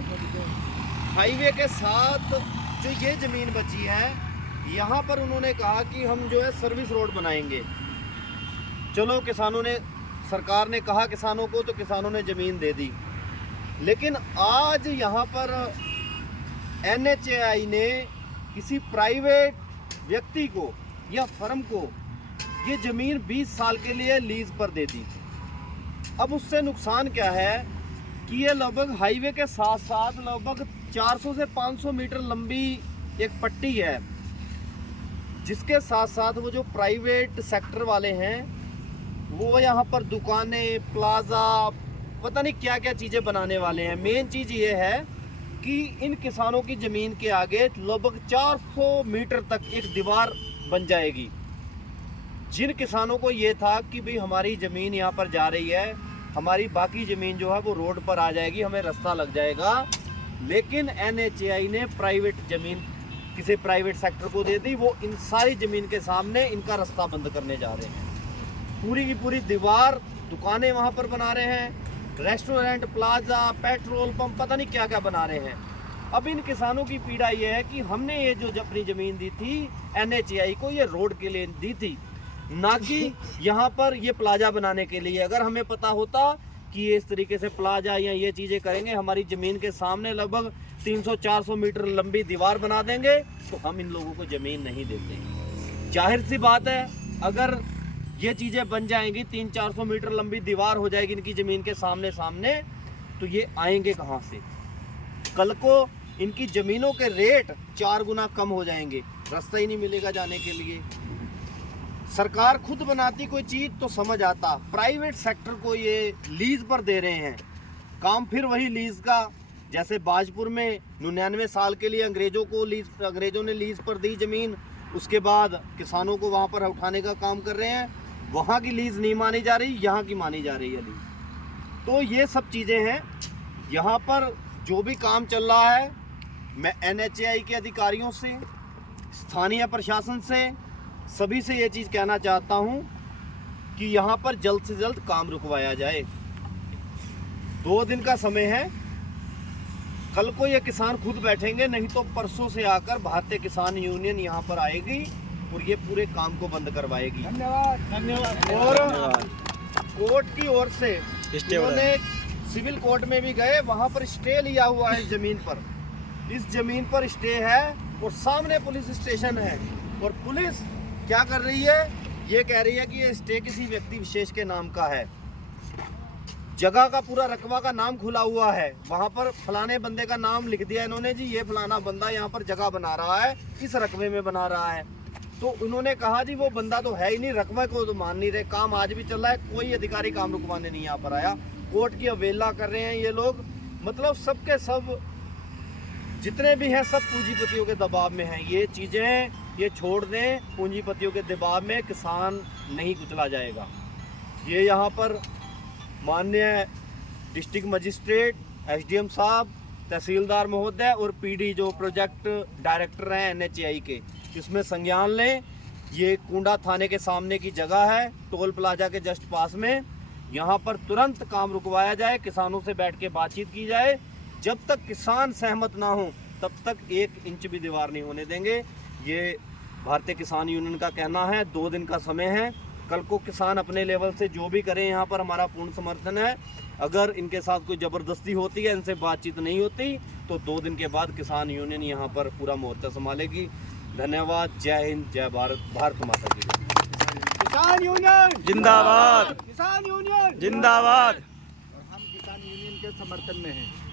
पे हाईवे के साथ जो ये ज़मीन बची है, यहाँ पर उन्होंने कहा कि हम जो है सर्विस रोड बनाएंगे। चलो किसानों ने, सरकार ने कहा किसानों को, तो किसानों ने ज़मीन दे दी। लेकिन आज यहाँ पर NHAI ने किसी प्राइवेट व्यक्ति को या फर्म को ये ज़मीन 20 साल के लिए लीज पर दे दी। अब उससे नुकसान क्या है कि ये लगभग हाईवे के साथ साथ लगभग 400 से 500 मीटर लंबी एक पट्टी है, जिसके साथ साथ वो जो प्राइवेट सेक्टर वाले हैं वो यहाँ पर दुकानें, प्लाजा, पता नहीं क्या क्या चीज़ें बनाने वाले हैं। मेन चीज़ ये है कि इन किसानों की ज़मीन के आगे लगभग 400 मीटर तक एक दीवार बन जाएगी। जिन किसानों को ये था कि भाई हमारी ज़मीन यहाँ पर जा रही है, हमारी बाकी ज़मीन जो है वो रोड पर आ जाएगी, हमें रास्ता लग जाएगा, लेकिन NHAI ने प्राइवेट ज़मीन किसी प्राइवेट सेक्टर को दे दी। वो इन सारी ज़मीन के सामने इनका रास्ता बंद करने जा रहे हैं। पूरी की पूरी दीवार, दुकानें वहाँ पर बना रहे हैं, रेस्टोरेंट, प्लाजा, पेट्रोल पंप, पता नहीं क्या क्या बना रहे हैं। अब इन किसानों की पीड़ा ये है कि हमने ये जो अपनी ज़मीन दी थी NHAI को, ये रोड के लिए दी थी, ना कि यहाँ पर ये प्लाजा बनाने के लिए। अगर हमें पता होता कि ये इस तरीके से प्लाजा या ये चीज़ें करेंगे, हमारी ज़मीन के सामने लगभग 300-400 मीटर लंबी दीवार बना देंगे, तो हम इन लोगों को ज़मीन नहीं देते। जाहिर सी बात है, अगर ये चीज़ें बन जाएंगी, 300-400 मीटर लंबी दीवार हो जाएगी इनकी ज़मीन के सामने सामने, तो ये आएंगे कहाँ से? कल को इनकी ज़मीनों के रेट 4 गुना कम हो जाएंगे, रास्ता ही नहीं मिलेगा जाने के लिए। सरकार खुद बनाती कोई चीज़ तो समझ आता, प्राइवेट सेक्टर को ये लीज पर दे रहे हैं। काम फिर वही लीज का, जैसे बाजपुर में 99 साल के लिए अंग्रेज़ों ने लीज पर दी ज़मीन, उसके बाद किसानों को वहाँ पर उठाने का काम कर रहे हैं। वहाँ की लीज नहीं मानी जा रही, यहाँ की मानी जा रही है लीज। तो ये सब चीज़ें हैं। यहाँ पर जो भी काम चल रहा है, मैं NHAI के अधिकारियों से, स्थानीय प्रशासन से, सभी से ये चीज़ कहना चाहता हूँ कि यहाँ पर जल्द से जल्द काम रुकवाया जाए। 2 दिन का समय है, कल को ये किसान खुद बैठेंगे, नहीं तो परसों से आकर भारतीय किसान यूनियन यहाँ पर आएगी और ये पूरे काम को बंद करवाएगी। धन्यवाद। और कोर्ट की ओर से उन्होंने सिविल कोर्ट में भी गए, वहाँ पर स्टे लिया हुआ है ज़मीन पर। इस ज़मीन पर स्टे है और सामने पुलिस स्टेशन है, और पुलिस क्या कर रही है, ये कह रही है कि ये स्टे किसी व्यक्ति विशेष के नाम का है। जगह का पूरा रकबा का नाम खुला हुआ है, वहाँ पर फलाने बंदे का नाम लिख दिया इन्होंने, जी ये फलाना बंदा यहाँ पर जगह बना रहा है, इस रकबे में बना रहा है। तो उन्होंने कहा जी वो बंदा तो है ही नहीं, रकबे को तो मान नहीं रहे, काम आज भी चल रहा है, कोई अधिकारी काम रुकवाने नहीं यहाँ पर आया। कोर्ट की अवहेलना कर रहे हैं ये लोग। मतलब सबके सब जितने भी हैं सब पूंजीपतियों के दबाव में हैं। ये चीज़ें ये छोड़ दें, पूंजीपतियों के दबाव में किसान नहीं कुचला जाएगा। ये यहाँ पर माननीय डिस्ट्रिक्ट मजिस्ट्रेट, SDM साहब, तहसीलदार महोदय और PD जो प्रोजेक्ट डायरेक्टर हैं NHAI के, इसमें संज्ञान लें। ये कुंडा थाने के सामने की जगह है, टोल प्लाजा के जस्ट पास में। यहाँ पर तुरंत काम रुकवाया जाए, किसानों से बैठ के बातचीत की जाए। जब तक किसान सहमत ना हो तब तक 1 इंच भी दीवार नहीं होने देंगे। ये भारतीय किसान यूनियन का कहना है। 2 दिन का समय है, कल को किसान अपने लेवल से जो भी करें, यहाँ पर हमारा पूर्ण समर्थन है। अगर इनके साथ कोई ज़बरदस्ती होती है, इनसे बातचीत नहीं होती, तो 2 दिन के बाद किसान यूनियन यहाँ पर पूरा मोर्चा संभालेगी। धन्यवाद। जय हिंद, जय भारत, भारत माता की जय। किसान यूनियन जिंदाबाद, किसान यूनियन जिंदाबाद। और हम किसान यूनियन के समर्थन में हैं।